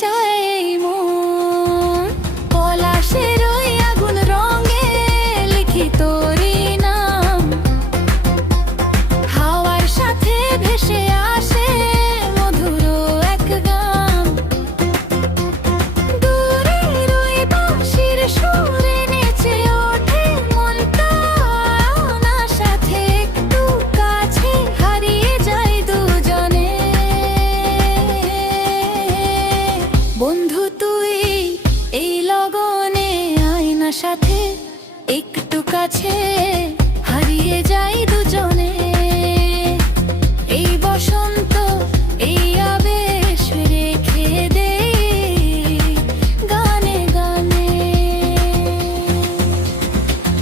চায় মন। পলাশের ওই আগুন রঙে লিখি তোরই নাম, হাওয়ার সাথে ভেসে আসে মধুর এক গান। দূরের ওই বাঁশির সুরে নেচে ওঠে মনটা আপনার সাথে, একটু কাছে হারিয়ে যায় দুজনে। বন্ধু তুই এই লগনে আয় না সাথে, একটু কাছে হারিয়ে যাই দুজনে। এই বসন্ত এই আবেশ রেখে দে গানে গানে।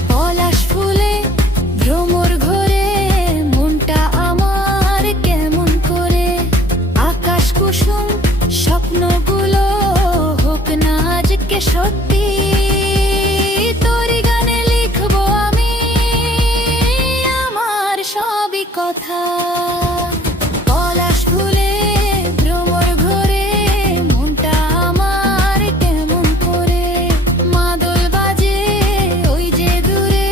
পলাশ ফুলে ভ্রমর ঘোরে মনটা আমার কেমন করে, আকাশ কুসুম স্বপ্নগুলো হোক না আজকে সত্যি। তোরই গানে লিখবো আমি আমার সবই কথা। পলাশ ফুলে ভ্রমর ঘোরে মনটা আমার কেমন করে, মাদল বাজে ওই যে দূরে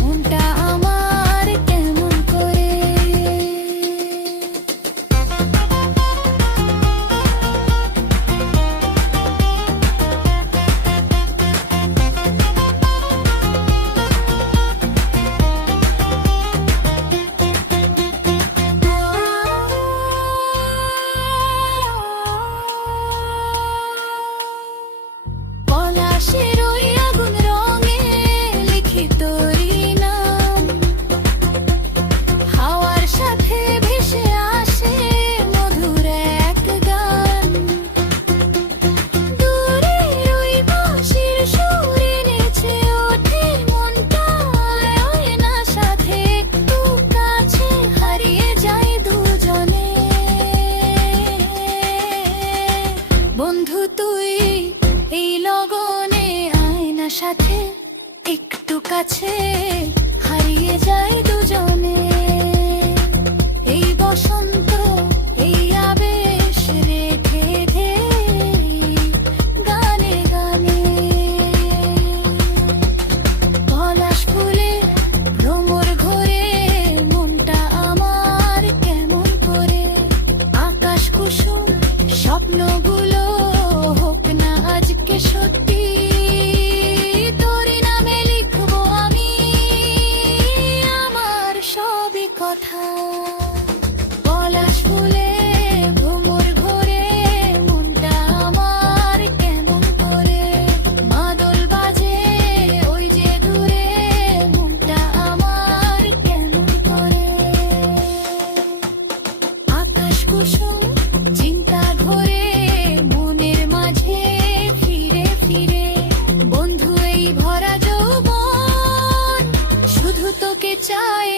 মনটা আমার কেমন করে। পলাশের ওই আগুন রঙে লিখি তোরই নাম, হাওয়ার সাথে ভেসে আসে মধুর এক গান। দূরের ওই বাঁশির সুরে নেচে ওঠে মনটা আয়নার সাথে, একটু কাছে হারিয়ে যায় দুজনে। বন্ধু তুই এই লগনে আয়না সাথে, একটু কাছে হারিয়ে যায় দুজনে। এই বসন্ত এই আবেশ রেখে দে গানে গানে। পলাশ ফুলে ভ্রমর ঘোরে মনটা আমার কেমন করে, আকাশ কুসুম স্বপ্নগুলো হোক না আজকে সত্যি। তোরই নামে লিখবো আমি আমার সবই কথা। পলাশ ফুলে ভ্রমর ঘোরে মনটা আমার কেমন করে, মাদল বাজে ওই যে দূরে মনটা আমার কেমন করে। আকাশ কুসুম চিন্তা ঘোরে মনের মাঝে ফিরে ফিরে, বন্ধু এই ভরা যৌবন শুধু তোকে চাই।